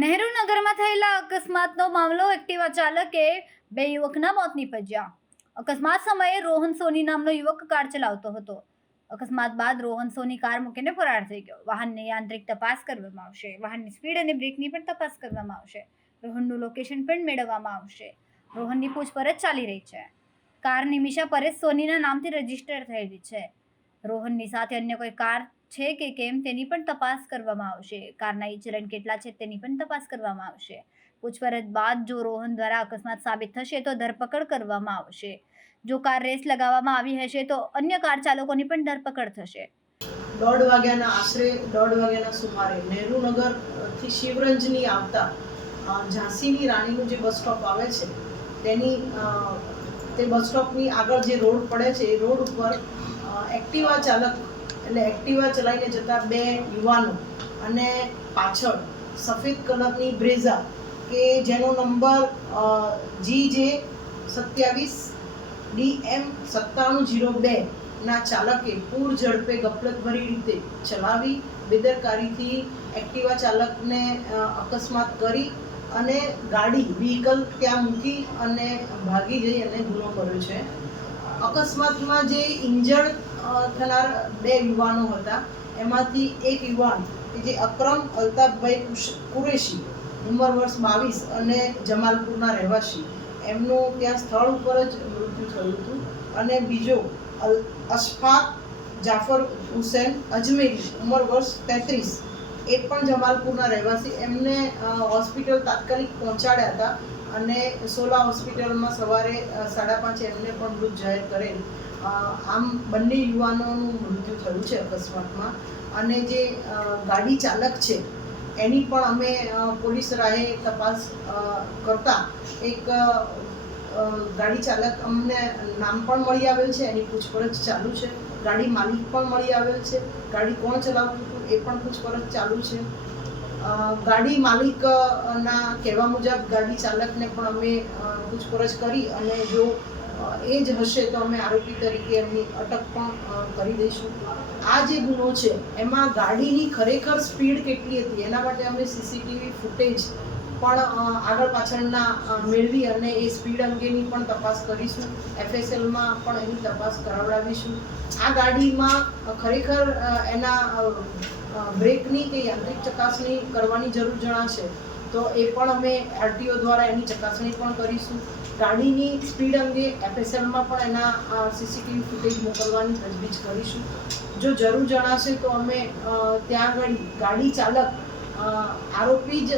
નહેરુ નગરમાં થયેલા અકસ્માતનો મામલો એક્ટિવા ચાલકે બે યુવકના મોત નીપજ્યા. અકસ્માત સમયે રોહન સોની નામનો યુવક કાર ચલાવતો હતો. અકસ્માત બાદ રોહન સોની કાર મૂકીને ફરાર થઈ ગયો. વાહનની યાંત્રિક તપાસ કરવામાં આવશે. વાહનની સ્પીડ અને બ્રેકની પણ તપાસ કરવામાં આવશે. રોહનનું લોકેશન પણ મેળવવામાં આવશે. રોહનની પૂછપરછ ચાલી રહી છે. કાર નિમિષા પરેશ સોનીના નામથી રજીસ્ટર થયેલી છે. રોહનની સાથે અન્ય કોઈ કાર છે કે કેમ તેની પણ તપાસ કરવામાં આવશે. કારના ઇન્સ્યોરન્સ કેટલા છે તેની પણ તપાસ કરવામાં આવશે. પૂછપરછ બાદ જો રોહન દ્વારા અકસ્માત સાબિત થશે તો ધરપકડ કરવામાં આવશે. જો કાર રેસ લગાવવામાં આવી હશે તો અન્ય કાર ચાલકોની પણ ધરપકડ થશે. આશરે 1:30 વાગ્યાના સુમારે નહેરુનગર થી શિવરંજની આવતા ઝાંસીની રાણીનું જે બસ સ્ટોપ આવે છે તે બસ સ્ટોપની આગળ જે રોડ પડે છે એ રોડ ઉપર એક્ટિવા ચાલક એટલે એક્ટિવા ચલાવીને જતા બે યુવાનો અને પાછળ સફેદ કલરની બ્રેઝા કે જેનો નંબર GJ27DM9702 ના ચાલકે પૂર ઝડપે ગફલતભરી રીતે ચલાવી બેદરકારીથી એક્ટિવા ચાલકને અકસ્માત કરી અને વ્હીકલ ત્યાં મૂકી અને ભાગી જઈ અને ગુનો કર્યો છે. અકસ્માતમાં જે ઇન્જર્ડ થનાર બે યુવાનો હતા એમાંથી એક યુવાન કે જે અકરમ અલ્તાફભાઈ કુરેશી ઉંમર વર્ષ 22 અને જમાલપુરના રહેવાસી એમનું ત્યાં સ્થળ ઉપર જ મૃત્યુ થયું હતું અને બીજો અશફાક જાફર હુસેન અજમેરી ઉંમર વર્ષ 33 એ પણ જમાલપુરના રહેવાસી એમને હોસ્પિટલ તાત્કાલિક પહોંચાડ્યા હતા અને સોલા હોસ્પિટલમાં સવારે 5:30 એમને પણ મૃત જાહેર કરેલ. આમ બંને યુવાનોનું મૃત્યુ થયું છે અકસ્માતમાં. અને જે ગાડી ચાલક છે એની પણ અમે પોલીસ રાહે તપાસ કરતા એક ગાડી ચાલક અમને નામ પણ મળી આવેલ છે, એની પૂછપરછ ચાલુ છે. ગાડી માલિક પણ મળી આવેલ છે, ગાડી કોણ ચલાવતું હતું એ પણ પૂછપરછ ચાલુ છે. ગાડી માલિકના કહેવા મુજબ ગાડી ચાલકને પણ અમે પૂછપરછ કરી અને જો એ જ હશે તો અમે આરોપી તરીકે એમની અટક પણ કરી દઈશું. આ જે ગુનો છે એમાં ગાડીની ખરેખર સ્પીડ કેટલી હતી એના માટે અમે સીસીટીવી ફૂટેજ પણ આગળ પાછળના મેળવી અને એ સ્પીડ અંગેની પણ તપાસ કરીશું. FSLમાં પણ એની તપાસ કરાવડાવીશું. આ ગાડીમાં ખરેખર એના બ્રેકની કે યાંત્રિક ચકાસણી કરવાની જરૂર જણાશે તો એ પણ અમે RTO દ્વારા એની ચકાસણી પણ કરીશું. ગાડીની સ્પીડ અંગે FSLમાં પણ એના CCTV ફૂટેજ મોકલવાની તજવીજ કરીશું. જો જરૂર જણાશે તો અમે ત્યાં આગળ ગાડી ચાલક આરોપી જ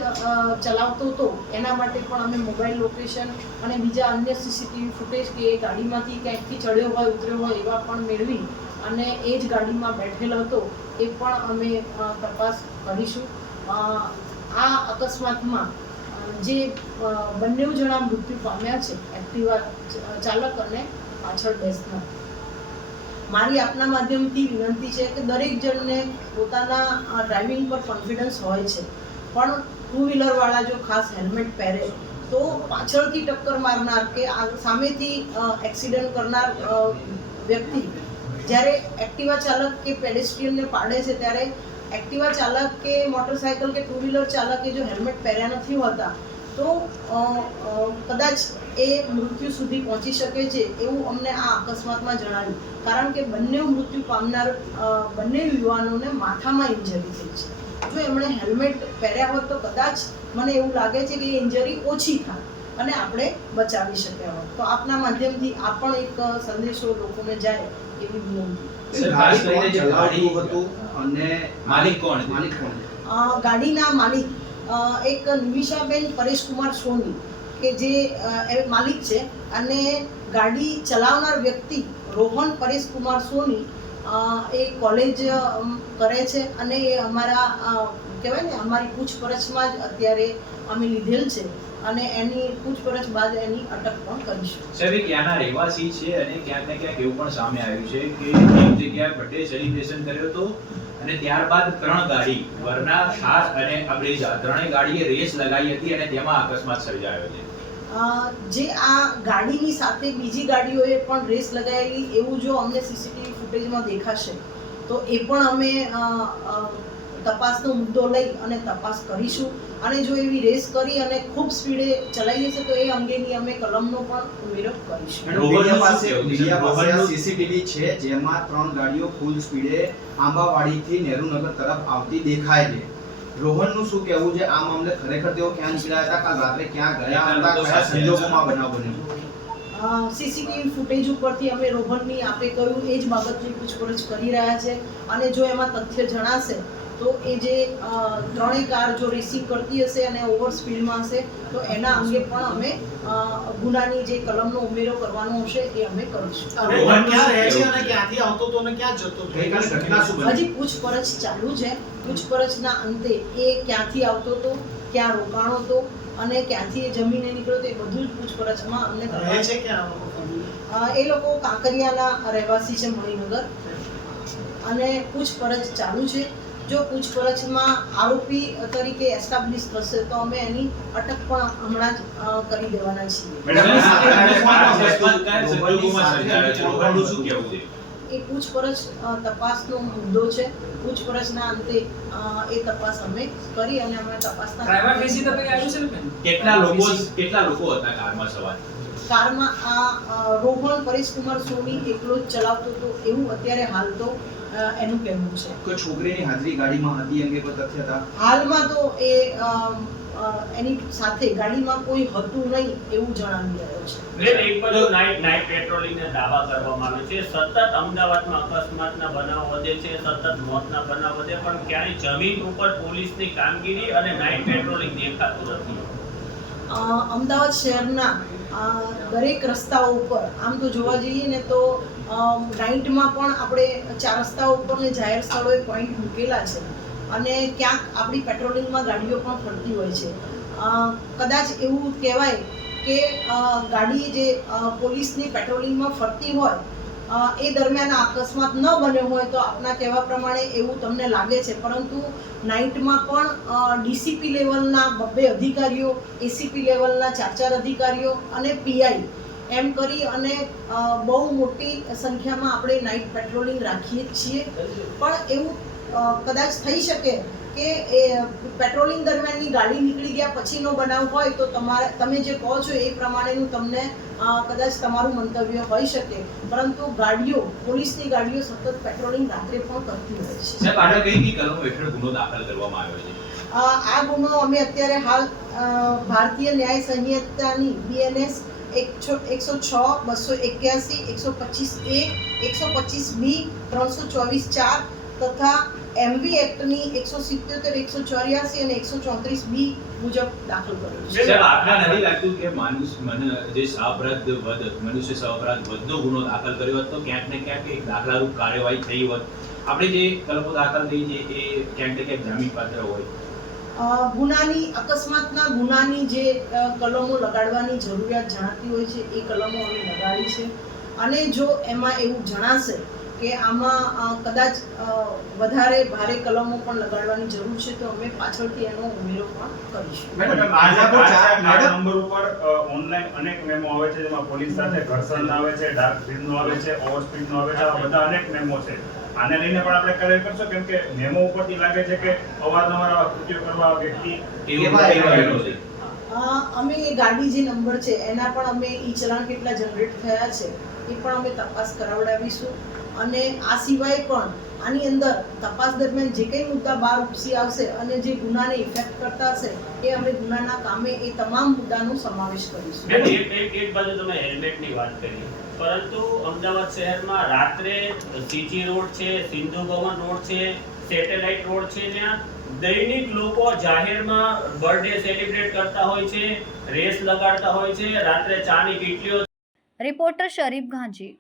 ચલાવતો હતો એના માટે પણ અમે મોબાઈલ લોકેશન અને બીજા અન્ય CCTV ફૂટેજ કે એ ગાડીમાંથી ક્યાંકથી ચડ્યો હોય ઉતર્યો હોય એવા પણ મેળવી અને એ જ ગાડીમાં બેઠેલો હતો એ પણ અમે તપાસ કરીશું. આ અકસ્માતમાં જે બંને જણા મૃત્યુ પામ્યા છે એક્ટિવા ચાલક અને પાછળ બેસનાર, મારી આપના માધ્યમથી વિનંતી છે કે દરેક જણને પોતાના ડ્રાઇવિંગ પર કોન્ફિડન્સ હોય છે પણ ટુ વ્હીલરવાળા જો ખાસ હેલ્મેટ પહેરે તો પાછળથી ટક્કર મારનાર કે સામેથી એક્સિડન્ટ કરનાર વ્યક્તિ જ્યારે એક્ટિવા ચાલક કે પેડેસ્ટ્રિયનને પાડે છે ત્યારે એક્ટિવા ચાલક કે મોટરસાયકલ કે ટુ વ્હીલર ચાલકે જો હેલ્મેટ પહેર્યા નથી હોતા તો કદાચ એ મૃત્યુ સુધી પહોંચી શકે છે એવું અમને આ અકસ્માતમાં જણાવ્યું. કારણ કે બંને મૃત્યુ પામનાર બંને યુવાનોને માથામાં ઇન્જરી થઈ છે. જો એમણે હેલ્મેટ પહેર્યા હોત તો કદાચ મને એવું લાગે છે કે એ ઇન્જરી ઓછી થાય અને આપણે બચાવી શક્યા હોત. તો આપના માધ્યમથી આ પણ એક સંદેશો લોકોને જાય એવી વિનંતી. ગાડીના માલિક એક નિમિષાબેન પરેશકુમાર સોની કે જે માલિક છે અને ગાડી ચલાવનાર વ્યક્તિ રોહન પરેશકુમાર સોની એ કોલેજ કરે છે અને એ અમારા કહેવાય ને અમારી પૂછપરછમાં જ અત્યારે અમે લીધેલ છે અને એની પૂછપરછ બાદ એની અટક પણ કરીશું. સાહેબ ક્યાંના રહેવાસી છે અને ક્યાંક ને ક્યાંક એવું પણ સામે આવ્યું છે કે એક જગ્યાએ બર્થડે સેલિબ્રેશન કર્યો હતો અને ત્યારબાદ 3 ગાડી વરના થાર અને અબ્રેઝા ત્રણેય ગાડીએ રેસ લગાવી હતી અને તેમાં અકસ્માત સર્જાયો છે. જે આ ગાડીની સાથે બીજી ગાડીઓએ પણ રેસ લગાવેલી એવું જો અમને CCTV ફૂટેજમાં દેખાશે તો એ પણ અમે તપાસનો મુદ્દો લઈ અને તપાસ કરીશું અને જો એવી રેસ કરી અને ખૂબ સ્પીડે ચલાવી હશે તો એ અંગેની અમે કલમનો પણ ઉમેરો કરીશું. મીડિયા પાસે સીસીટીવી છે જેમાં 3 ગાડીઓ ફૂલ સ્પીડે આંબાવાડીથી નહેરુનગર તરફ આવતી દેખાય છે. રોહનનું શું કહેવું છે આ મામલે? ખરેખર તેઓ ક્યાં નીકળ્યા હતા, કાલ રાત્રે ક્યાં ગયા હતા, કયા સંજોગોમાં બનાવ બન્યો? સીસીટીવી ફૂટેજ ઉપરથી અમે રોહનની આપે કહ્યું એ જ બાબતની પૂછપરછ કરી રહ્યા છે અને જો એમાં તથ્ય જણાશે તો એ જે ત્રણેય કાર જો રેસિંગ કરતી હશે અને ઓવર સ્પીડમાં હશે તો એના અંગે પણ અમે ગુનાની જે કલમનો ઉમેરો કરવાનો હશે એ અમે કરીશું. રોહન ક્યાં રહે છે અને ક્યાંથી આવતો હતો અને ક્યાં જતો હતો? ગઈકાલે ઘટના શું બની? હજી પૂછપરછ ચાલુ છે. પૂછપરછના અંતે એ ક્યાંથી આવતો હતો, ક્યાં રોકાણો હતો અને ક્યાંથી એ જમીને નીકળ્યો તો એ બધું જ પૂછપરછમાં અમને રહે છે ક્યાં? એ લોકો કાંકરિયાના રહેવાસી છે મણિનગર અને પૂછપરછ ચાલુ છે. જો પૂછપરછમાં આરોપી તરીકે એસ્ટાબ્લિશ થશે તો અમે એની અટક પણ હમણાં જ કરી દેવાના છીએ. એ પૂછપરછ તપાસનો મુદ્દો છે. પૂછપરછના અંતે એ તપાસ અમે કરી અને અમે તપાસના કેટલા લોકો હતા કારમાં સવાર? કારમાં રોહન પરેશકુમાર સોની એકલો જ ચલાવતો હતો એવું અત્યારે હાલ તો એનું કહેવું છે. કોઈ છોકરીની હાજરી ગાડીમાં હતી અંગે કોઈ તથ્ય હતા? હાલમાં તો એ એની સાથે ગાડીમાં કોઈ હતું નહીં એવું જણાવી રહ્યો છે. એક બાજુ નાઇટ પેટ્રોલિંગના દાવા કરવામાં આવે છે, સતત અમદાવાદમાં અકસ્માતના બનાવ વધે છે, સતત મોતના બનાવ વધે, પણ ક્યાંય જમીન ઉપર પોલીસની કામગીરી અને નાઇટ પેટ્રોલિંગ દેખાતું નથી. અમદાવાદ શહેરના દરેક રસ્તાઓ ઉપર આમ તો જોવા જઈએ ને તો નાઇટમાં પણ આપણે 4 રસ્તાઓ ઉપર ને જાહેર સ્થળોએ પોઈન્ટ મૂકેલા છે અને ક્યાંક આપણી પેટ્રોલિંગમાં ગાડીઓ પણ ફરતી હોય છે. કદાચ એવું કહેવાય કે ગાડી જે પોલીસની પેટ્રોલિંગમાં ફરતી હોય એ દરમિયાન અકસ્માત ન બન્યો હોય તો આપના કહેવા પ્રમાણે એવું તમને લાગે છે, પરંતુ નાઇટમાં પણ ડીસીપી લેવલના 2 અધિકારીઓ, એસીપી લેવલના 4 અધિકારીઓ અને પીઆઈ એમ કરી અને બહુ મોટી સંખ્યામાં આપણે નાઇટ પેટ્રોલિંગ રાખીએ જ છીએ. પણ એવું કદાચ થઈ શકે કે એ પેટ્રોલિંગ દરમિયાનની ગાડી નીકળી ગયા પછીનો બનાવ હોય તો તમે જે કહો છો એ પ્રમાણેનું તમને કદાચ તમારું મંતવ્ય હોઈ શકે, પરંતુ ગાડીઓ, પોલીસની ગાડીઓ સતત પેટ્રોલિંગ રાત્રે પણ કરતી હોય છે. સાહેબ, આને કઈ કલમો હેઠળ ગુનો દાખલ કરવામાં આવ્યો છે? આ ગુનો અમે અત્યારે હાલ ભારતીય ન્યાય સંહિતાની BNS 106, 281, 125A, 125B, 324(4) તથા MV એક્ટની 177, 184 અને 134B મુજબ દાખલ કર્યો છે. સાહેબ, આપને નથી લાગતું કે મનુષ્ય સહઅપરાધ વધનો ગુનો દાખલ કર્યો હતો ક્યાંક ને ક્યાંક એક દાખલારૂપ કાર્યવાહી થઈ હોત? આપણે જે કલમો દાખલ થઈ છે એ ક્યાંક ને ક્યાંક જામીન પાત્ર હોય? અકસ્માતના ગુનાની જે કલમો લગાડવાની જરૂરિયાત જણાતી હોય છે એ કલમો અમે લગાડી છે અને જો એમાં એવું જણાશે કે આમાં કદાચ વધારે ભારે કલમો પણ લગાડવાની જરૂર છે તો અમે પાછળથી એનો ઉમેરો પણ કરીશું. મેડમ, આ નંબર ઉપર ઓનલાઈન અનેક મેમો આવે છે જેમાં પોલીસ સાથે ઘર્ષણ આવે છે, ડાર્ક સ્પીડનો આવે છે, ઓવર સ્પીડનો આવે છે, આ બધા અનેક મેમો છે. આને લઈને પણ આપણે ક્લિયર કરશો, કેમ કે મેમો ઉપરથી લાગે છે કે અવારનવાર આવા કૃત્યો કરવા વ્યક્તિ અમે એ ગાડી જે નંબર છે એના પણ અમે ઈ ચલાણ કેટલા જનરેટ થયા છે એ પણ અમે તપાસ કરાવડાવીશું અને આ સિવાય પણ આની અંદર તપાસ દરમિયાન જે કંઈ મુદ્દા બહાર ઉપસી આવશે અને જે ગુનાને ઇફેક્ટ કરતા હશે એ અમે ગુનાના કામે એ તમામ મુદ્દાનો સમાવેશ કરીશું. એક બાજુ તમે હેલ્મેટની વાત કરી, પરંતુ અમદાવાદ શહેરમાં રાત્રે સીજી રોડ છે, સિંધુ ભવન રોડ છે, સેટેલાઇટ રોડ છે, ત્યાં દૈનિક લોકો જાહેરમાં બર્થડે સેલિબ્રેટ કરતા હોય છે, રેસ લગાડતા હોય છે, રાત્રે ચાની કીટલીઓ. રિપોર્ટર શરીફ ગાંજી.